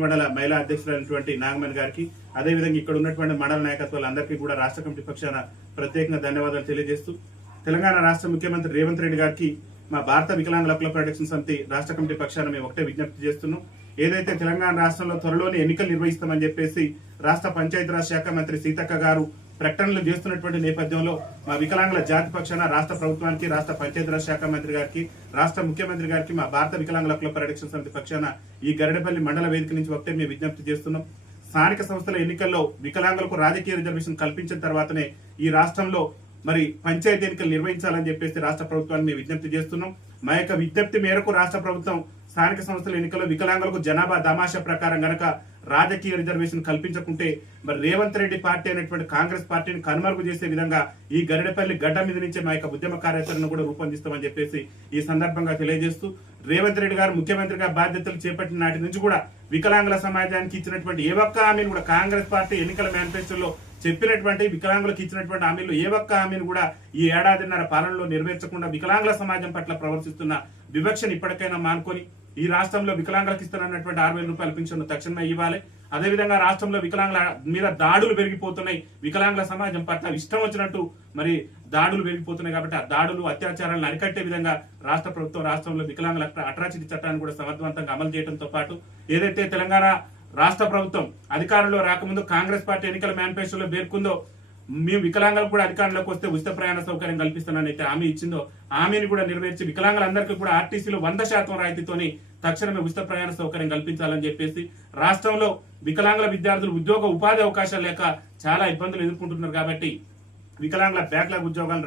మండల మహిళా అధ్యక్షులైనటువంటి నాగమణి గారికి అదేవిధంగా ఇక్కడ ఉన్నటువంటి మండల నాయకత్వాలందరికీ కూడా రాష్ట్ర కమిటీ పక్షాన ప్రత్యేకంగా ధన్యవాదాలు తెలియజేస్తూ తెలంగాణ రాష్ట్ర ముఖ్యమంత్రి రేవంత్ రెడ్డి గారికి మా భారత వికలాంగుల హక్కుల ప్రొటెక్షన్ సమితి రాష్ట్ర కమిటీ పక్షాన మేము ఒకటే విజ్ఞప్తి చేస్తున్నాం. ఏదైతే తెలంగాణ రాష్ట్రంలో త్వరలోనే ఎన్నికలు నిర్వహిస్తామని చెప్పేసి రాష్ట్ర పంచాయతీరాజ్ శాఖ మంత్రి సీతక్క గారు ప్రకటనలు చేస్తున్నటువంటి నేపథ్యంలో మా వికలాంగుల జాతి పక్షాన రాష్ట్ర ప్రభుత్వానికి, రాష్ట్ర పంచాయతీరాజ్ శాఖ మంత్రి గారికి, రాష్ట్ర ముఖ్యమంత్రి గారికి మా భారత వికలాంగుల హక్కుల ప్రొటెక్షన్ సమితి పక్షాన ఈ గరిడపల్లి మండల వేదిక నుంచి ఒకటే మేము విజ్ఞప్తి చేస్తున్నాం. స్థానిక సంస్థల ఎన్నికల్లో వికలాంగులకు రాజకీయ రిజర్వేషన్ కల్పించిన తర్వాతనే ఈ రాష్ట్రంలో మరి పంచాయతీ ఎన్నికలు నిర్వహించాలని చెప్పేసి రాష్ట్ర ప్రభుత్వాన్ని మేము విజ్ఞప్తి చేస్తున్నాం. మా యొక్క విజ్ఞప్తి మేరకు రాష్ట్ర ప్రభుత్వం స్థానిక సంస్థల ఎన్నికల్లో వికలాంగులకు జనాభా దామాషా ప్రకారం గనక రాజకీయ రిజర్వేషన్ కల్పించకుంటే మరి రేవంత్ రెడ్డి పార్టీ అనేటువంటి కాంగ్రెస్ పార్టీని కనుమరుగు చేసే విధంగా ఈ గరిడపల్లి గడ్డ మీద నుంచే మా యొక్క ఉద్యమ కార్యాచరణ కూడా రూపొందిస్తామని చెప్పేసి ఈ సందర్భంగా తెలియజేస్తూ, రేవంత్ రెడ్డి గారు ముఖ్యమంత్రిగా బాధ్యతలు చేపట్టిన నాటి నుంచి కూడా వికలాంగుల సమాజానికి ఇచ్చినటువంటి ఏ ఒక్క హామీని కూడా కాంగ్రెస్ పార్టీ ఎన్నికల మేనిఫెస్టోలో చెప్పినటువంటి వికలాంగులకు ఇచ్చినటువంటి హామీలు ఏ ఒక్క హామీని కూడా ఈ ఏడాదిన్నర పాలనలో నెరవేర్చకుండా వికలాంగుల సమాజం పట్ల ప్రవర్తిస్తున్న వివక్షను ఇప్పటికైనా మానుకొని ఈ రాష్ట్రంలో వికలాంగులకు ఇస్తున్నటువంటి 6,000 రూపాయల పింఛన్ను తక్షణమే ఇవ్వాలి. అదేవిధంగా రాష్ట్రంలో వికలాంగుల మీద దాడులు పెరిగిపోతున్నాయి. వికలాంగుల సమాజం పట్ల ఇష్టం వచ్చినట్టు మరి దాడులు పెరిగిపోతున్నాయి కాబట్టి ఆ దాడులు, అత్యాచారాలను అరికట్టే విధంగా రాష్ట్ర ప్రభుత్వం రాష్ట్రంలో వికలాంగుల అట్రాసిటీ చట్టాన్ని కూడా సమర్థవంతంగా అమలు చేయడంతో పాటు ఏదైతే తెలంగాణ రాష్ట్ర ప్రభుత్వం అధికారంలో రాకముందు కాంగ్రెస్ పార్టీ ఎన్నికల మేనిఫెస్టోలో పేర్కొందో మేము వికలాంగులకు కూడా అధికారంలోకి వస్తే ఉచిత ప్రయాణ సౌకర్యం కల్పిస్తానని అయితే హామీ ఇచ్చిందో హామీని కూడా నెరవేర్చి వికలాంగులందరికీ కూడా ఆర్టీసీలో 100% రాయితీతోని తక్షణమే ఉచిత ప్రయాణ సౌకర్యం కల్పించాలని చెప్పేసి రాష్ట్రంలో వికలాంగుల విద్యార్థులు ఉద్యోగ ఉపాధి అవకాశాలు లేక చాలా ఇబ్బందులు ఎదుర్కొంటున్నారు కాబట్టి వికలాంగుల బ్యాక్లాగ్ ఉద్యోగాలను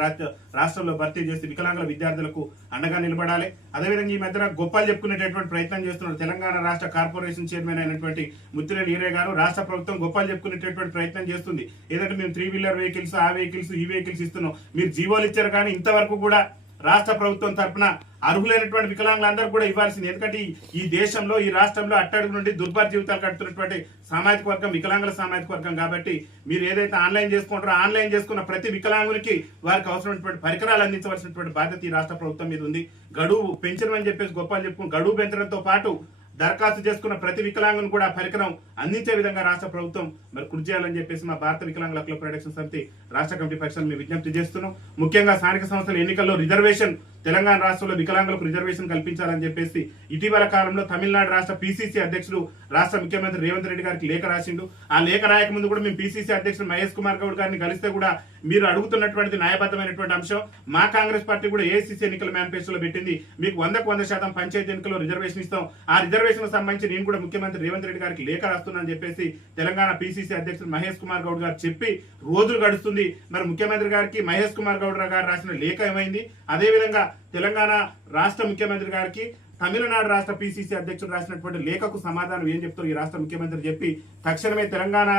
రాష్ట్రంలో భర్తీ చేసి వికలాంగుల విద్యార్థులకు అండగా నిలబడాలి. అదేవిధంగా ఈ మధ్యన గొప్పలు చెప్పుకునేటటువంటి ప్రయత్నం చేస్తున్నారు తెలంగాణ రాష్ట్ర కార్పొరేషన్ చైర్మన్ అయినటువంటి ముత్తిరెడ్డి ఈరే గారు. రాష్ట్ర ప్రభుత్వం గొప్పలు చెప్పుకునేటటువంటి ప్రయత్నం చేస్తుంది. ఏదంటే మేము 3-వీలర్ వెహికల్స్, ఆ వెహికల్స్, ఈ వెహికల్స్ ఇస్తున్నాం, మీరు జీవోలు ఇచ్చారు కానీ ఇంతవరకు కూడా రాష్ట్ర ప్రభుత్వం తరఫున అర్హులైనటువంటి వికలాంగులందరూ కూడా ఇవ్వాల్సింది. ఎందుకంటే ఈ దేశంలో, ఈ రాష్ట్రంలో అట్టడుగు నుండి దుర్భర జీవితాలు కడుతున్నటువంటి సామాజిక వర్గం వికలాంగుల సామాజిక వర్గం కాబట్టి మీరు ఏదైతే ఆన్లైన్ చేసుకుంటారో ఆన్లైన్ చేసుకున్న ప్రతి వికలాంగునికి వారికి అవసరమైనటువంటి పరికరాలు అందించవలసినటువంటి బాధ్యత ఈ రాష్ట్ర ప్రభుత్వం మీద ఉంది. గడువు పెంచడం చెప్పేసి గొప్పలు చెప్పుకుని గడువు పెంచడంతో పాటు దరఖాస్తు చేసుకున్న ప్రతి వికలాంగుని కూడా పరికరం అందించే విధంగా రాష్ట్ర ప్రభుత్వం మరి కృషి చేయాలని చెప్పేసి మా భారత వికలాంగుల హక్కుల ప్రొటెక్షన్ సమితి రాష్ట్ర కమిటీ పక్షాన్ని మేము విజ్ఞప్తి చేస్తున్నాం. ముఖ్యంగా స్థానిక సంస్థల ఎన్నికల్లో రిజర్వేషన్ తెలంగాణ రాష్ట్రంలో వికలాంగులకు రిజర్వేషన్ కల్పించాలని చెప్పేసి ఇటీవల కాలంలో తమిళనాడు రాష్ట్ర పిసిసి అధ్యక్షుడు రాష్ట్ర ముఖ్యమంత్రి రేవంత్ రెడ్డి గారికి లేఖ రాసిండు. ఆ లేఖ రాయక ముందు కూడా మేము పిసిసి అధ్యక్షుడు మహేష్ కుమార్ గౌడ్ గారిని కలిస్తే కూడా మీరు అడుగుతున్నటువంటి న్యాయబద్ధమైనటువంటి అంశం మా కాంగ్రెస్ పార్టీ కూడా ఏఐసిసి ఎన్నికల మేనిఫెస్టోలో పెట్టింది, మీకు 100% పంచాయతీ ఎన్నికల్లో రిజర్వేషన్ ఇస్తాం. ఆ రిజర్వేషన్ సంబంధించి నేను కూడా ముఖ్యమంత్రి రేవంత్ రెడ్డి గారికి లేఖ రాస్తున్నానని చెప్పేసి తెలంగాణ పిసిసి అధ్యక్షుడు మహేష్ కుమార్ గౌడ్ గారు చెప్పి రోజులు గడుస్తుంది. మరి ముఖ్యమంత్రి గారికి మహేష్ కుమార్ గౌడ్ గారు రాసిన లేఖ ఏమైంది? అదేవిధంగా తెలంగాణ రాష్ట్ర ముఖ్యమంత్రి గారికి తమిళనాడు రాష్ట్ర పిసిసి అధ్యక్షుడు రాసినటువంటి లేఖకు సమాధానం ఏం చెప్తారు ఈ రాష్ట్ర ముఖ్యమంత్రి చెప్పి తక్షణమే తెలంగాణ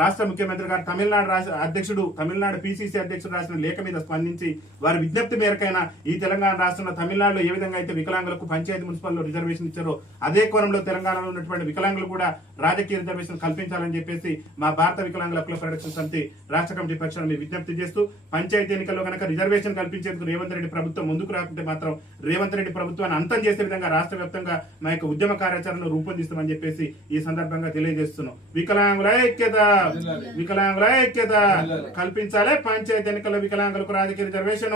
రాష్ట్ర ముఖ్యమంత్రి గారు తమిళనాడు పిసిసి అధ్యక్షుడు రాసిన లేఖ మీద స్పందించి వారి విజ్ఞప్తి మేరకైనా ఈ తెలంగాణ రాష్ట్రంలో తమిళనాడులో ఏ విధంగా అయితే వికలాంగులకు పంచాయతీ మున్సిపల్లో రిజర్వేషన్ ఇచ్చారో అదే కోణంలో తెలంగాణలో ఉన్నటువంటి వికలాంగులు కూడా రాజకీయ రిజర్వేషన్ కల్పించాలని చెప్పేసి మా భారత వికలాంగుల హక్కుల ప్రొటెక్షన్ సమితి రాష్ట్ర కమిటీ పక్షాన్ని విజ్ఞప్తి చేస్తూ పంచాయతీ ఎన్నికల్లో కనుక రిజర్వేషన్ కల్పించేందుకు రేవంత్ రెడ్డి ప్రభుత్వం ముందుకు రాకుంటే మాత్రం రేవంత్ రెడ్డి ప్రభుత్వాన్ని అంతం చేసే విధంగా రాష్ట్ర వ్యాప్తంగా మా యొక్క ఉద్యమ కార్యాచరణను రూపొందిస్తామని చెప్పేసి ఈ సందర్భంగా తెలియజేస్తున్నాం. వికలాంగుల ఐక్యత కల్పించాలి. పంచాయతీ ఎన్నికల్లో వికలాంగులకు రాజకీయ రిజర్వేషన్